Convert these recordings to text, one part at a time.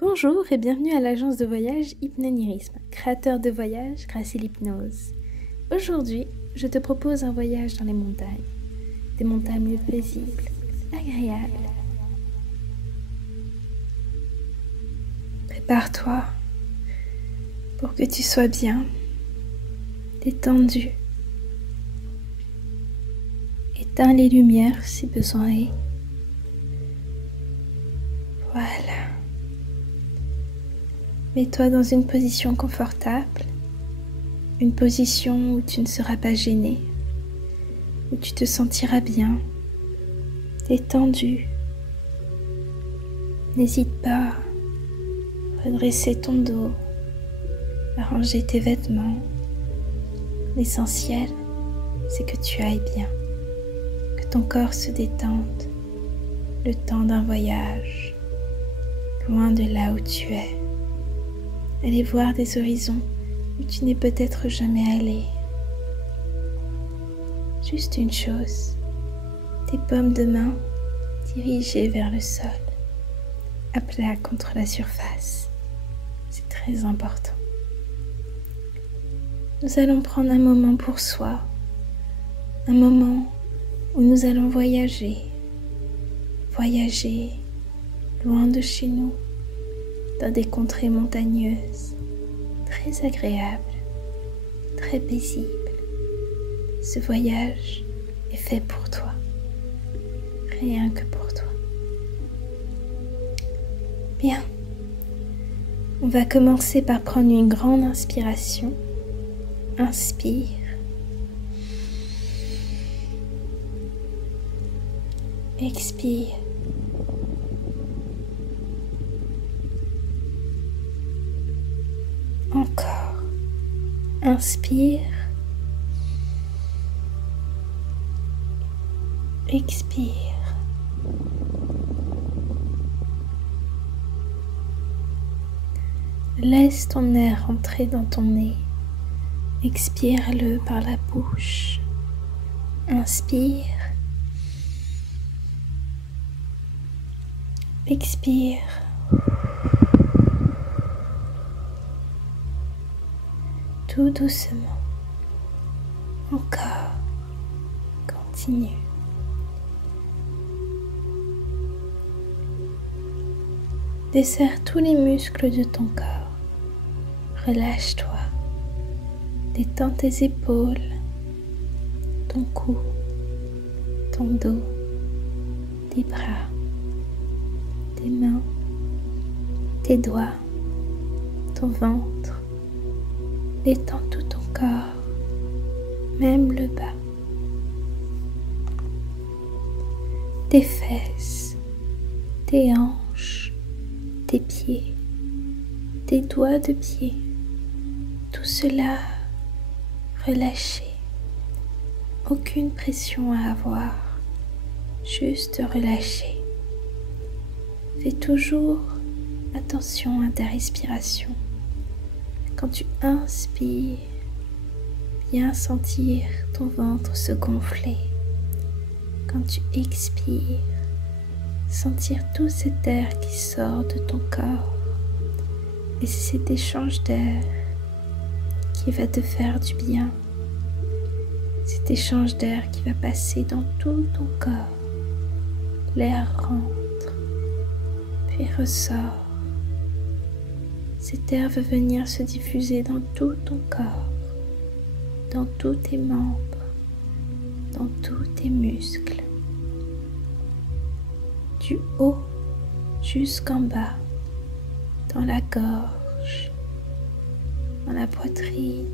Bonjour et bienvenue à l'agence de voyage Hypnonirisme, créateur de voyages grâce à l'hypnose. Aujourd'hui, je te propose un voyage dans les montagnes. Des montagnes paisibles, agréables. Prépare-toi pour que tu sois bien, détendu. Éteins les lumières si besoin est. Voilà. Mets-toi dans une position confortable, une position où tu ne seras pas gêné, où tu te sentiras bien, détendu. N'hésite pas à redresser ton dos, à ranger tes vêtements. L'essentiel, c'est que tu ailles bien, que ton corps se détende, le temps d'un voyage, loin de là où tu es. Aller voir des horizons où tu n'es peut-être jamais allé. Juste une chose, tes paumes de main dirigées vers le sol, à plat contre la surface. C'est très important. Nous allons prendre un moment pour soi, un moment où nous allons voyager loin de chez nous, dans des contrées montagneuses, très agréables, très paisibles. Ce voyage est fait pour toi, rien que pour toi. Bien, on va commencer par prendre une grande inspiration. Inspire. Expire. Encore. Inspire. Expire. Laisse ton air entrer dans ton nez. Expire-le par la bouche. Inspire. Expire. Tout doucement. Encore. Continue. Desserre tous les muscles de ton corps. Relâche-toi. Détends tes épaules, ton cou, ton dos, tes bras, tes mains, tes doigts, ton ventre. Détends tout ton corps, même le bas. Tes fesses, tes hanches, tes pieds, tes doigts de pied. Tout cela relâché. Aucune pression à avoir, juste relâcher. Fais toujours attention à ta respiration. Quand tu inspires, bien sentir ton ventre se gonfler. Quand tu expires, sentir tout cet air qui sort de ton corps. Et c'est cet échange d'air qui va te faire du bien. Cet échange d'air qui va passer dans tout ton corps. L'air rentre, puis ressort. Cet air va venir se diffuser dans tout ton corps, dans tous tes membres, dans tous tes muscles. Du haut jusqu'en bas, dans la gorge, dans la poitrine,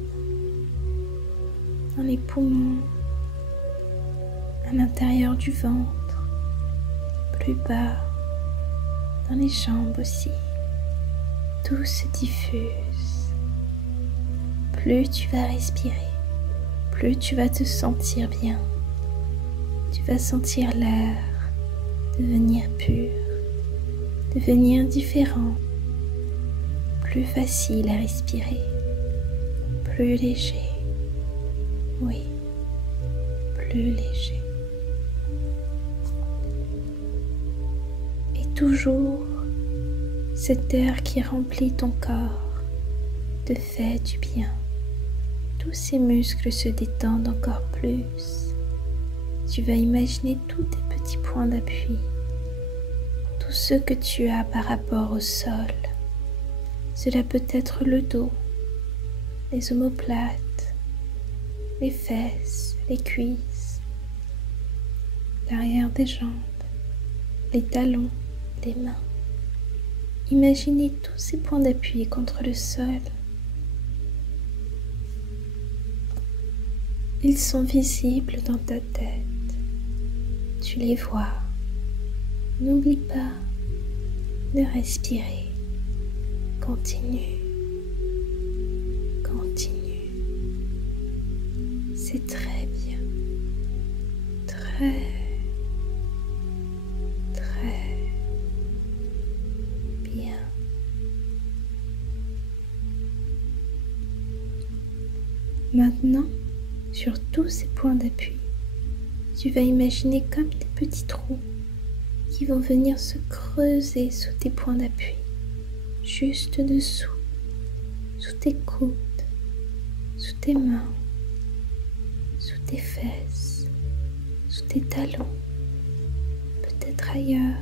dans les poumons, à l'intérieur du ventre, plus bas, dans les jambes aussi. Tout se diffuse. Plus tu vas respirer, plus tu vas te sentir bien. Tu vas sentir l'air devenir pur, devenir différent, plus facile à respirer, plus léger. Oui, plus léger. Et toujours Cet air qui remplit ton corps te fait du bien. Tous ces muscles se détendent encore plus. Tu vas imaginer tous tes petits points d'appui, tous ceux que tu as par rapport au sol. Cela peut être le dos, les omoplates, les fesses, les cuisses, l'arrière des jambes, les talons, les mains. Imaginez tous ces points d'appui contre le sol. Ils sont visibles dans ta tête. Tu les vois. N'oublie pas de respirer. Continue. Continue. C'est très bien. Très bien. Maintenant, sur tous ces points d'appui, tu vas imaginer comme des petits trous qui vont venir se creuser sous tes points d'appui, juste dessous, sous tes coudes, sous tes mains, sous tes fesses, sous tes talons, peut-être ailleurs.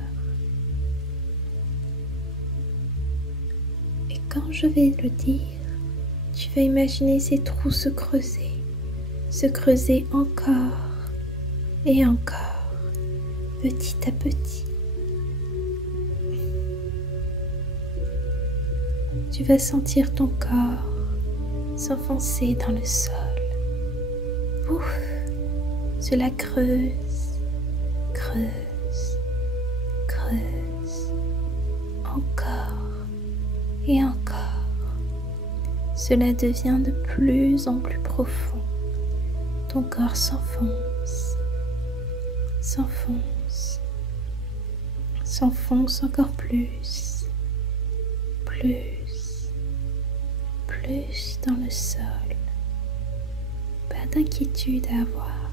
Et quand je vais le dire, tu vas imaginer ces trous se creuser encore et encore, petit à petit. Tu vas sentir ton corps s'enfoncer dans le sol. Ouf, cela creuse, creuse, creuse, encore et encore. Cela devient de plus en plus profond. Ton corps s'enfonce, s'enfonce, s'enfonce encore plus, plus, plus dans le sol. Pas d'inquiétude à avoir,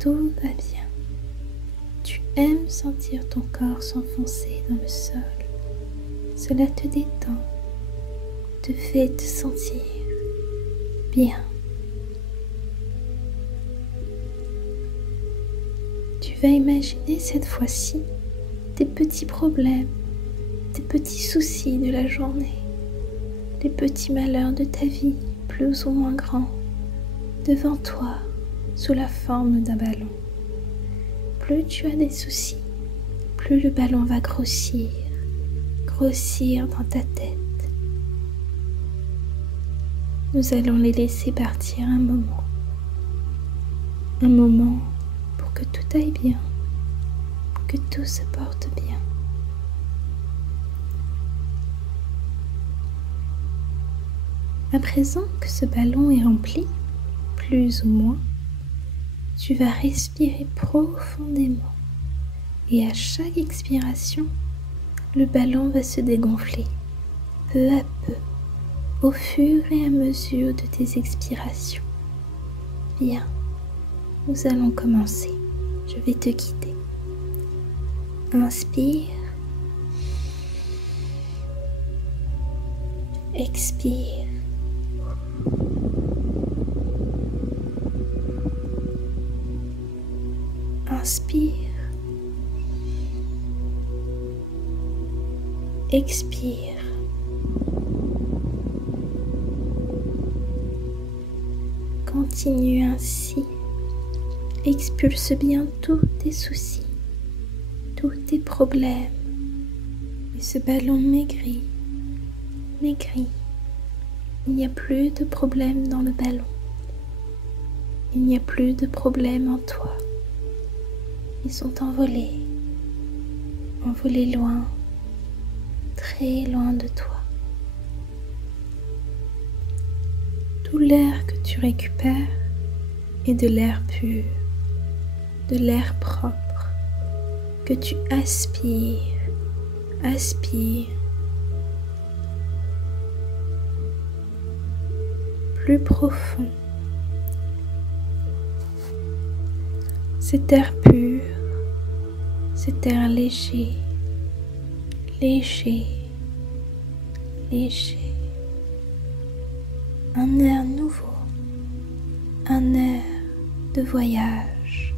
tout va bien. Tu aimes sentir ton corps s'enfoncer dans le sol. Cela te détend, te fait te sentir bien. Tu vas imaginer cette fois-ci tes petits problèmes, tes petits soucis de la journée, les petits malheurs de ta vie, plus ou moins grands, devant toi, sous la forme d'un ballon. Plus tu as des soucis, plus le ballon va grossir, grossir dans ta tête. Nous allons les laisser partir un moment pour que tout aille bien, que tout se porte bien. À présent que ce ballon est rempli, plus ou moins, tu vas respirer profondément et à chaque expiration, le ballon va se dégonfler peu à peu au fur et à mesure de tes expirations. Bien, nous allons commencer. Je vais te guider. Inspire. Expire. Inspire. Expire. Continue ainsi. Expulse bien tous tes soucis, tous tes problèmes. Et ce ballon maigrit, maigrit. Il n'y a plus de problème dans le ballon. Il n'y a plus de problème en toi. Ils sont envolés, envolés loin, très loin de toi. Tout l'air que tu récupères est de l'air pur, de l'air propre que tu aspires, aspires. Plus profond. Cet air pur, cet air léger, léger, léger, un air nouveau, un air de voyage.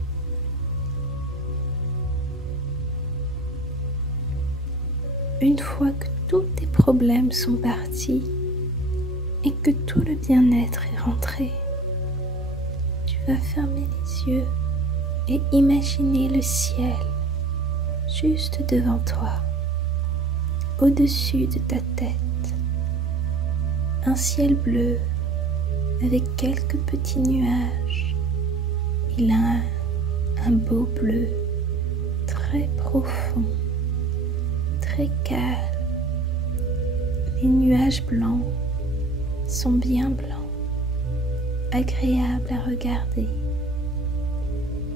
Une fois que tous tes problèmes sont partis et que tout le bien-être est rentré, tu vas fermer les yeux et imaginer le ciel juste devant toi, au-dessus de ta tête. Un ciel bleu avec quelques petits nuages. Il a un beau bleu très profond, très calme. Les nuages blancs sont bien blancs, agréables à regarder.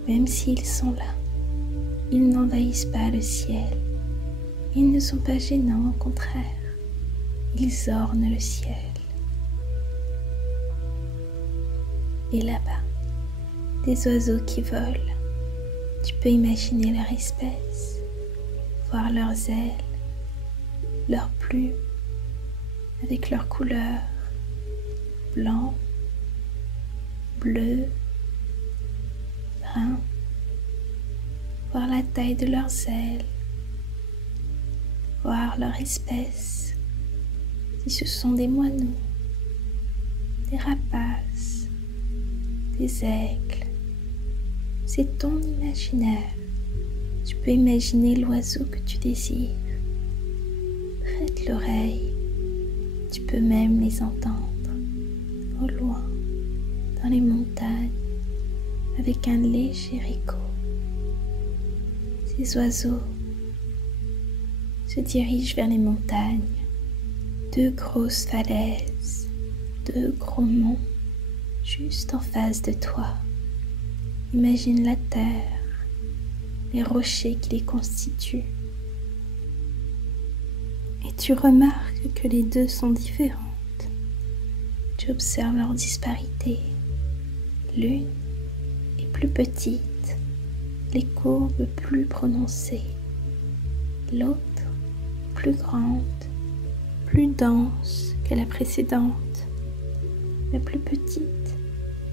Même s'ils sont là, ils n'envahissent pas le ciel. Ils ne sont pas gênants, au contraire, ils ornent le ciel. Et là-bas, des oiseaux qui volent. Tu peux imaginer leur espèce, voir leurs ailes, leurs plumes, avec leurs couleurs, blanc, bleu, brun, voir la taille de leurs ailes, voir leur espèce, si ce sont des moineaux, des rapaces, des aigles. C'est ton imaginaire. Tu peux imaginer l'oiseau que tu désires. Prête l'oreille. Tu peux même les entendre au loin, dans les montagnes, avec un léger écho. Ces oiseaux se dirigent vers les montagnes, deux grosses falaises, deux gros monts juste en face de toi. Imagine la terre, les rochers qui les constituent. Et tu remarques que les deux sont différentes. Tu observes leur disparité. L'une est plus petite, les courbes plus prononcées. L'autre plus grande, plus dense que la précédente. La plus petite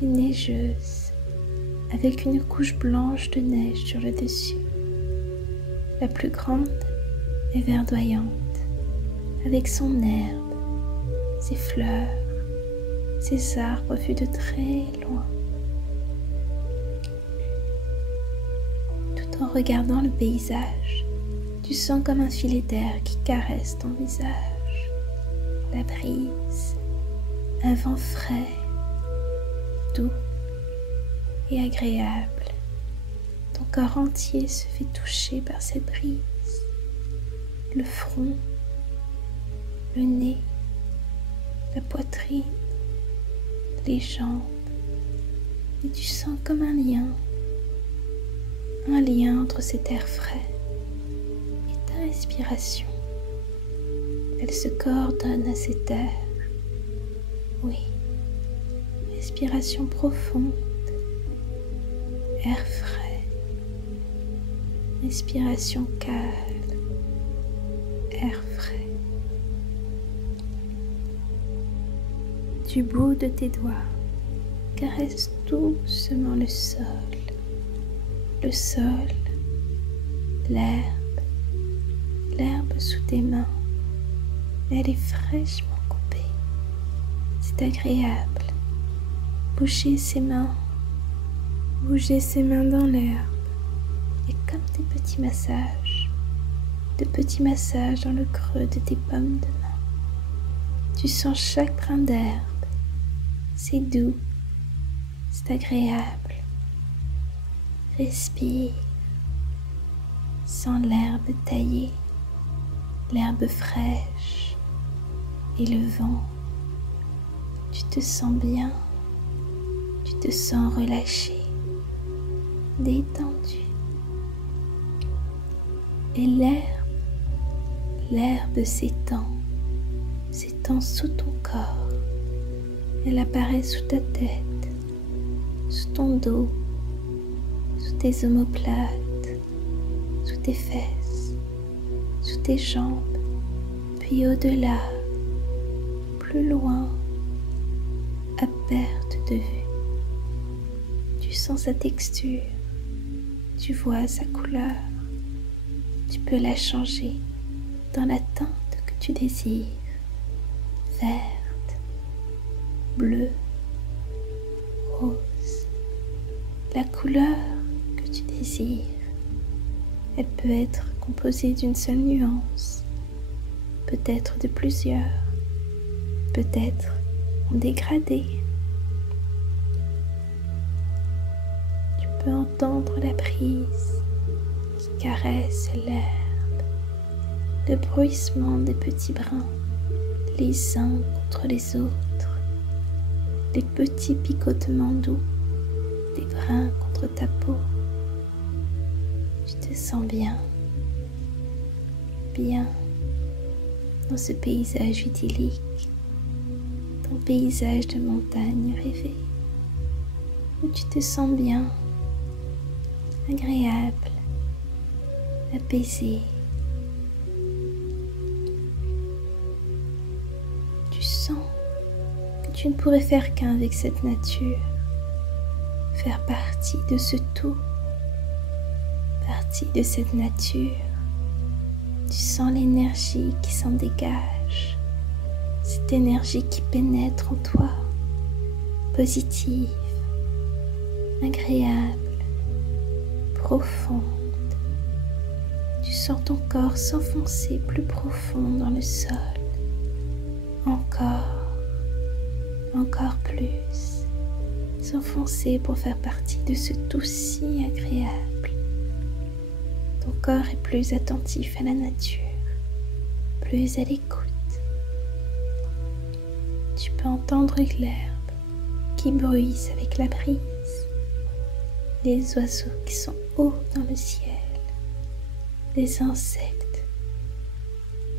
est neigeuse, avec une couche blanche de neige sur le dessus. La plus grande est verdoyante, avec son herbe, ses fleurs, ses arbres vus de très loin. Tout en regardant le paysage, tu sens comme un filet d'air qui caresse ton visage. La brise, un vent frais, doux et agréable. Ton corps entier se fait toucher par cette brise. Le front, le nez, la poitrine, les jambes. Et tu sens comme un lien entre cet air frais et ta respiration. Elle se coordonne à cet air. Oui, respiration profonde, air frais, respiration calme, air frais. Du bout de tes doigts, caresse doucement le sol, l'herbe sous tes mains. Elle est fraîchement coupée. C'est agréable. Bouger ses mains dans l'herbe. Et comme des petits massages, dans le creux de tes pommes de main. Tu sens chaque brin d'herbe. C'est doux, c'est agréable. Respire. Sens l'herbe taillée, l'herbe fraîche et le vent. Tu te sens bien, tu te sens relâché, détendu. Et l'herbe s'étend sous ton corps. Elle apparaît sous ta tête, sous ton dos, sous tes omoplates, sous tes fesses, sous tes jambes, puis au-delà, plus loin à perte de vue. Tu sens sa texture, tu vois sa couleur, tu peux la changer dans la teinte que tu désires, verte, bleue, rose, la couleur que tu désires. Elle peut être composée d'une seule nuance, peut-être de plusieurs, peut-être en dégradé. Tu peux entendre la brise qui caresse l'herbe, le bruissement des petits brins les uns contre les autres, les petits picotements doux des brins contre ta peau. Tu te sens bien dans ce paysage idyllique, ton paysage de montagne rêvé, où tu te sens bien, agréable, apaisé. Tu sens que tu ne pourrais faire qu'un avec cette nature, faire partie de ce tout, partie de cette nature. Tu sens l'énergie qui s'en dégage, cette énergie qui pénètre en toi, positive, agréable, profonde. Tu sens ton corps s'enfoncer plus profond dans le sol, encore plus, s'enfoncer pour faire partie de ce tout si agréable. Ton corps est plus attentif à la nature, plus à l'écoute. Tu peux entendre l'herbe qui bruisse avec la brise, les oiseaux qui sont hauts dans le ciel, les insectes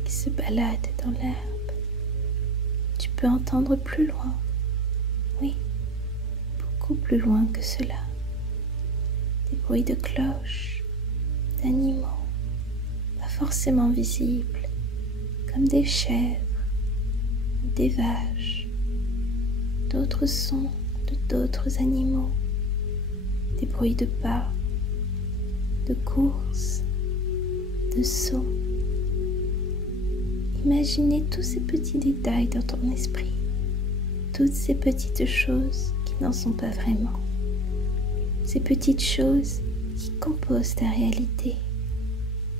qui se baladent dans l'herbe. Tu peux entendre plus loin, oui, beaucoup plus loin que cela, des bruits de cloches, d'animaux, pas forcément visibles, comme des chèvres, des vaches, d'autres sons de d'autres animaux, des bruits de pas, de courses, de sauts. Imaginez tous ces petits détails dans ton esprit, toutes ces petites choses qui n'en sont pas vraiment, ces petites choses qui composent ta réalité,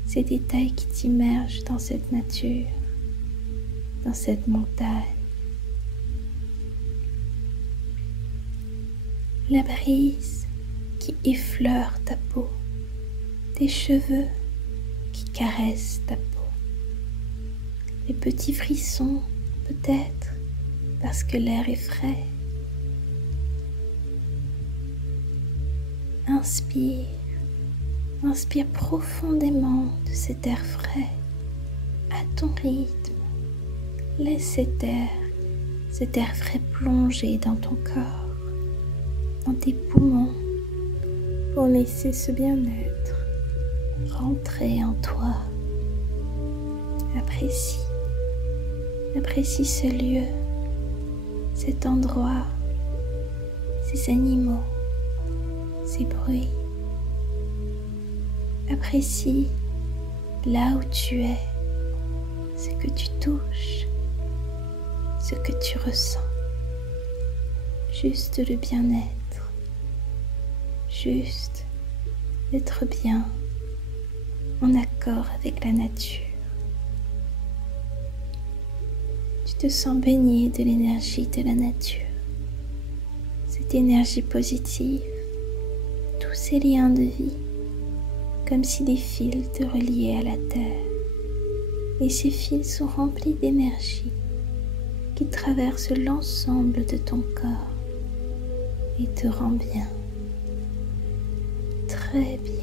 ces détails qui t'immergent dans cette nature, dans cette montagne. La brise qui effleure ta peau, tes cheveux qui caressent ta peau, les petits frissons peut-être parce que l'air est frais. Inspire profondément de cet air frais à ton rythme. Laisse cet air frais plonger dans ton corps, dans tes poumons, pour laisser ce bien-être rentrer en toi. Apprécie ce lieu, cet endroit, ces animaux, ces bruits. Apprécie là où tu es, ce que tu touches, ce que tu ressens. Juste le bien-être, juste être bien en accord avec la nature. Tu te sens baigné de l'énergie de la nature, cette énergie positive, tous ces liens de vie, comme si des fils te reliaient à la terre. Et ces fils sont remplis d'énergie qui traverse l'ensemble de ton corps et te rend bien, très bien.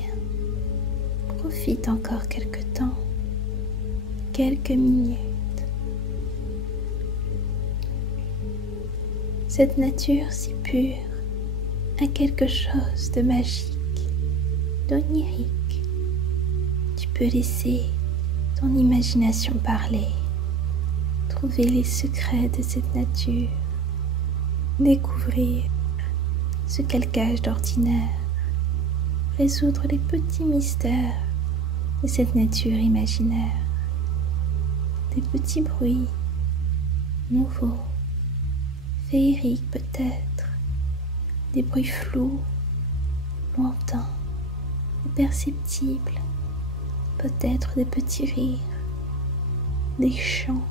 Profite encore quelque temps, quelques minutes. Cette nature si pure a quelque chose de magique, d'onirique. Tu peux laisser ton imagination parler, trouver les secrets de cette nature, découvrir ce qu'elle cache d'ordinaire, résoudre les petits mystères de cette nature imaginaire, des petits bruits nouveaux, féeriques peut-être, des bruits flous, lointains, imperceptibles, peut-être des petits rires, des chants,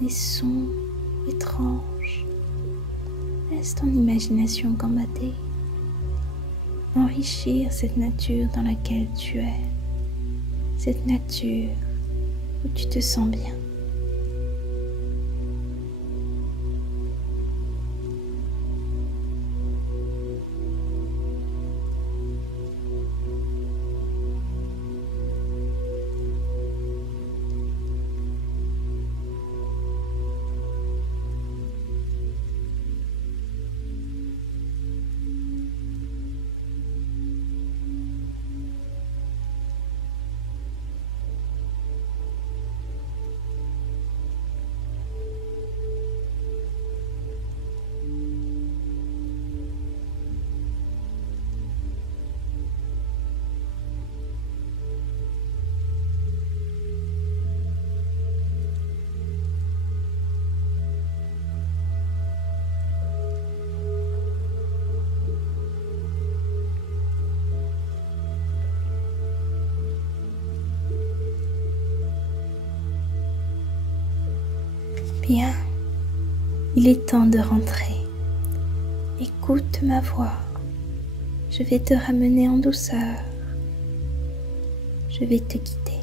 des sons étranges. Laisse ton imagination gambader, enrichir cette nature dans laquelle tu es, cette nature où tu te sens bien. Bien, il est temps de rentrer. Écoute ma voix. Je vais te ramener en douceur. Je vais te guider.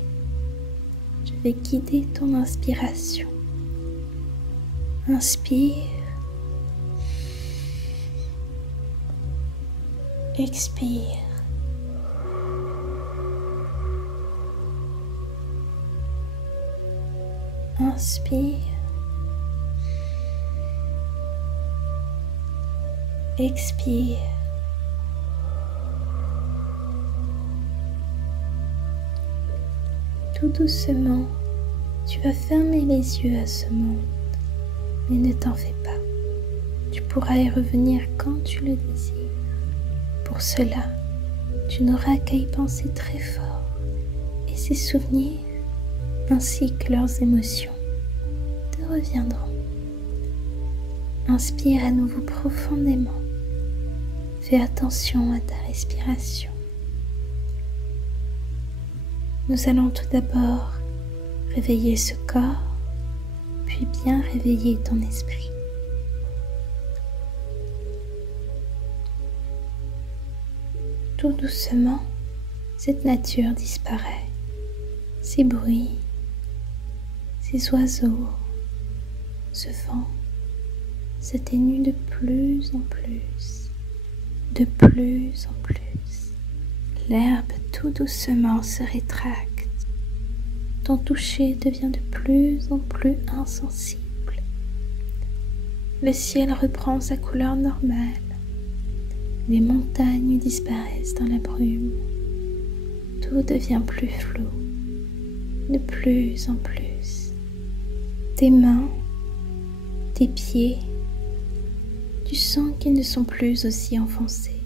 Je vais guider ton inspiration. Inspire. Expire. Inspire. Expire. Tout doucement, tu vas fermer les yeux à ce monde, mais ne t'en fais pas. Tu pourras y revenir quand tu le désires. Pour cela, tu n'auras qu'à y penser très fort, et ces souvenirs, ainsi que leurs émotions, te reviendront. Inspire à nouveau profondément. Fais attention à ta respiration. Nous allons tout d'abord réveiller ce corps, puis bien réveiller ton esprit. Tout doucement, cette nature disparaît. Ces bruits, ces oiseaux, ce vent s'atténue de plus en plus, de plus en plus. L'herbe tout doucement se rétracte. Ton toucher devient de plus en plus insensible. Le ciel reprend sa couleur normale. Les montagnes disparaissent dans la brume. Tout devient plus flou, de plus en plus. Tes mains, tes pieds, tu sens qu'ils ne sont plus aussi enfoncés.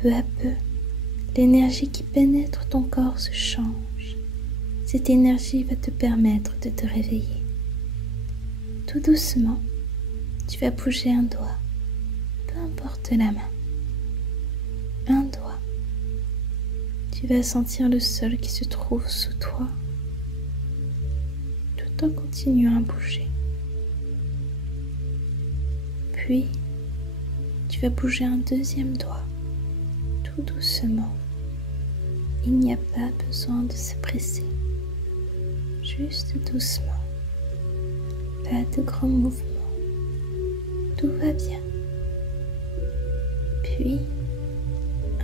Peu à peu, l'énergie qui pénètre ton corps se change. Cette énergie va te permettre de te réveiller. Tout doucement, tu vas bouger un doigt, peu importe la main. Un doigt. Tu vas sentir le sol qui se trouve sous toi, tout en continuant à bouger. Puis, tu vas bouger un deuxième doigt, tout doucement. Il n'y a pas besoin de se presser, juste doucement. Pas de grands mouvements, tout va bien. Puis,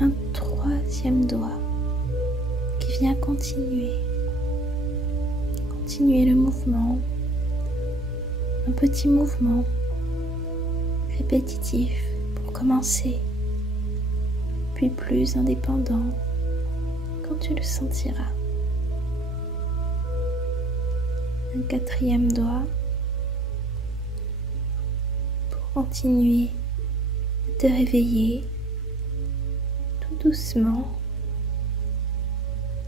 un troisième doigt qui vient continuer le mouvement, un petit mouvement répétitif pour commencer, puis plus indépendant quand tu le sentiras. un quatrième doigt pour continuer de te réveiller tout doucement,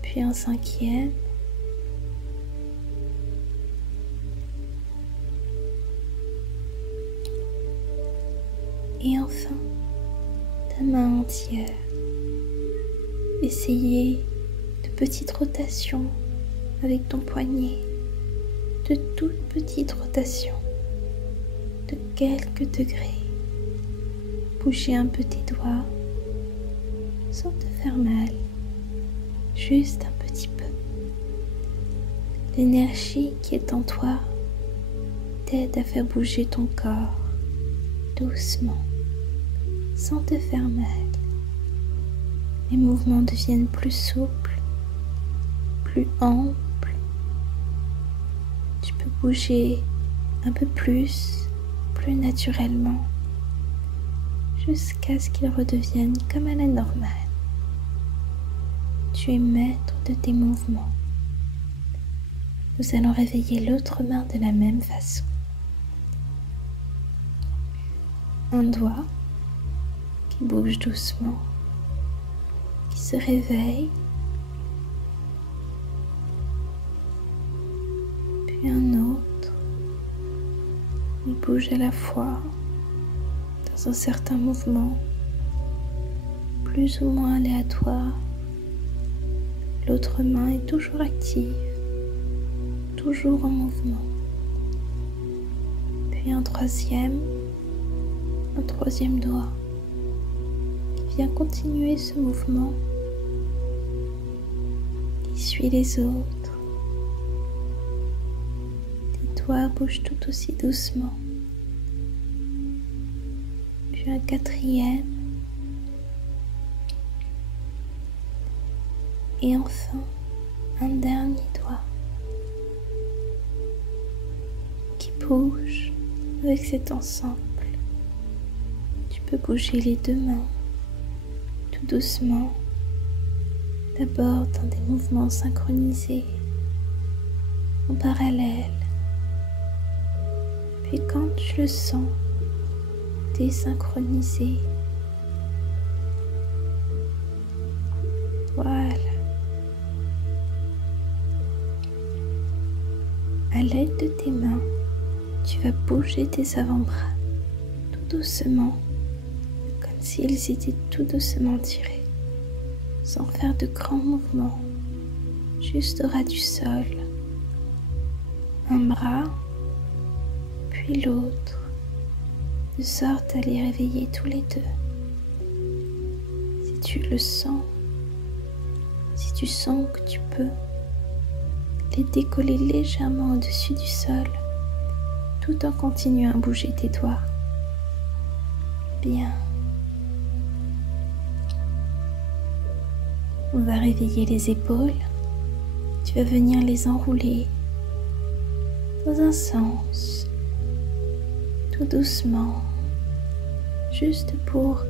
puis un cinquième. Et enfin, ta main entière. Essayez de petites rotations avec ton poignet, de toutes petites rotations, de quelques degrés. Bougez un peu tes doigts sans te faire mal, juste un petit peu. L'énergie qui est en toi t'aide à faire bouger ton corps doucement, sans te faire mal. Les mouvements deviennent plus souples, plus amples. Tu peux bouger un peu plus naturellement, jusqu'à ce qu'ils redeviennent comme à la normale. Tu es maître de tes mouvements. Nous allons réveiller l'autre main de la même façon. Un doigt qui bouge doucement, qui se réveille, puis un autre, il bouge à la fois dans un certain mouvement, plus ou moins aléatoire. L'autre main est toujours active, toujours en mouvement. Puis un troisième doigt qui vient continuer ce mouvement, qui suit les autres. Tes doigts bougent tout aussi doucement. Puis un quatrième. Et enfin, un dernier doigt qui bouge avec cet ensemble. Tu peux bouger les deux mains tout doucement, d'abord dans des mouvements synchronisés en parallèle, puis quand tu le sens, désynchronisé. Voilà. À l'aide de tes mains, tu vas bouger tes avant-bras tout doucement, comme s'ils étaient tout doucement tirés, sans faire de grands mouvements, juste au ras du sol. Un bras, puis l'autre, de sorte à les réveiller tous les deux. Si tu le sens, si tu sens que tu peux, les décoller légèrement au-dessus du sol, tout en continuant à bouger tes doigts. Bien. On va réveiller les épaules. Tu vas venir les enrouler dans un sens, tout doucement, juste pour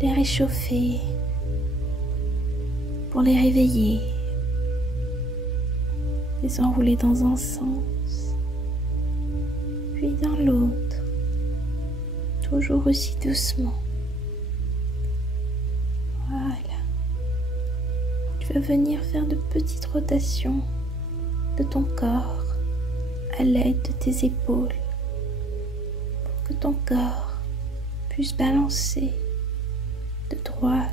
les réchauffer, pour les réveiller. Les enrouler dans un sens, puis dans l'autre, toujours aussi doucement. Voilà. Tu vas venir faire de petites rotations de ton corps à l'aide de tes épaules pour que ton corps puisse balancer de droite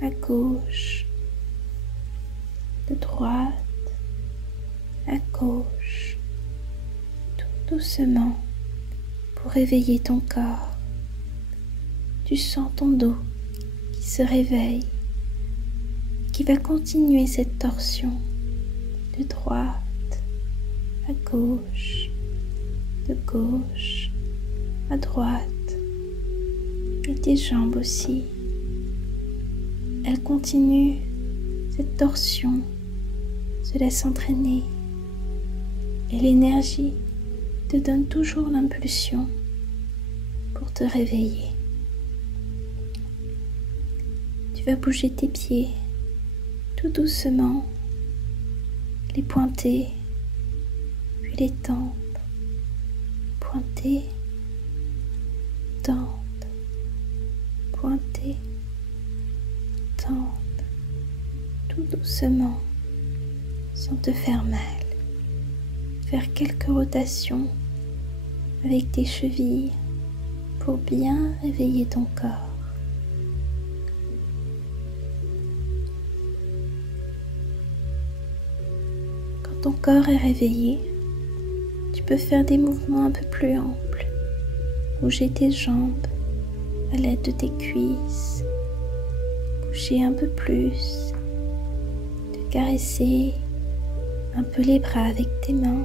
à gauche, de droite à gauche, tout doucement pour réveiller ton corps. Tu sens ton dos qui se réveille, qui va continuer cette torsion de droite à gauche, de gauche à droite, et tes jambes aussi. Elles continuent cette torsion, se laissent entraîner. Et l'énergie te donne toujours l'impulsion pour te réveiller. Tu vas bouger tes pieds tout doucement, les pointer les tempes, pointer, tendre, pointer, tendre, tout doucement, sans te faire mal. Faire quelques rotations avec tes chevilles pour bien réveiller ton corps. Quand ton corps est réveillé, tu peux faire des mouvements un peu plus amples. Bouger tes jambes à l'aide de tes cuisses. Bouger un peu plus. Te caresser un peu les bras avec tes mains.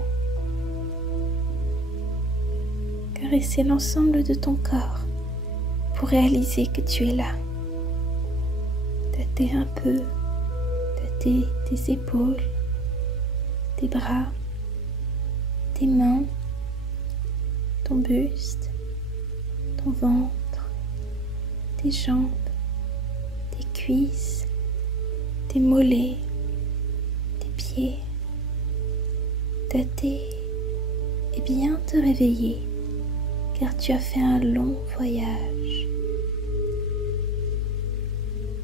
Caresser l'ensemble de ton corps pour réaliser que tu es là. Tâter un peu, tâter tes épaules, tes bras, tes mains, ton buste, ton ventre, tes jambes, tes cuisses, tes mollets, tes pieds. Tâter et bien te réveiller car tu as fait un long voyage.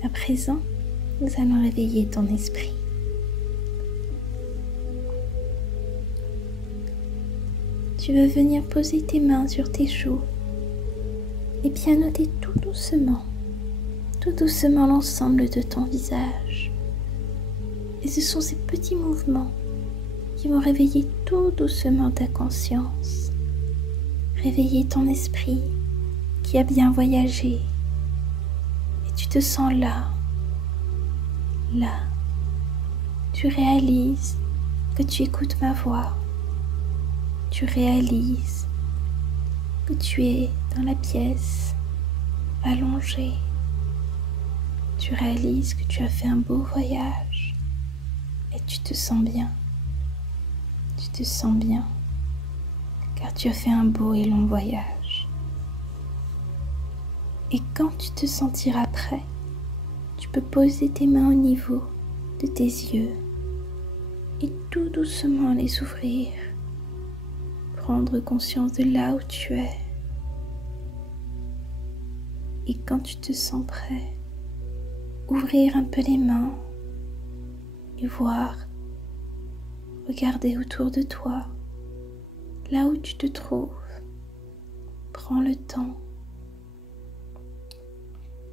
À présent, nous allons réveiller ton esprit. Tu veux venir poser tes mains sur tes joues et bien noter tout doucement l'ensemble de ton visage. Et ce sont ces petits mouvements qui vont réveiller tout doucement ta conscience, réveiller ton esprit qui a bien voyagé et tu te sens là. Tu réalises que tu écoutes ma voix. Tu réalises que tu es dans la pièce, allongé. Tu réalises que tu as fait un beau voyage et tu te sens bien. Tu te sens bien car tu as fait un beau et long voyage. Et quand tu te sentiras prêt, tu peux poser tes mains au niveau de tes yeux et tout doucement les ouvrir. Prendre conscience de là où tu es. Et quand tu te sens prêt, ouvrir un peu les mains et regarder autour de toi, là où tu te trouves. Prends le temps.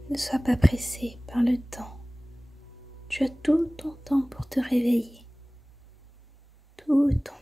Ne sois pas pressé par le temps. Tu as tout ton temps pour te réveiller. Tout ton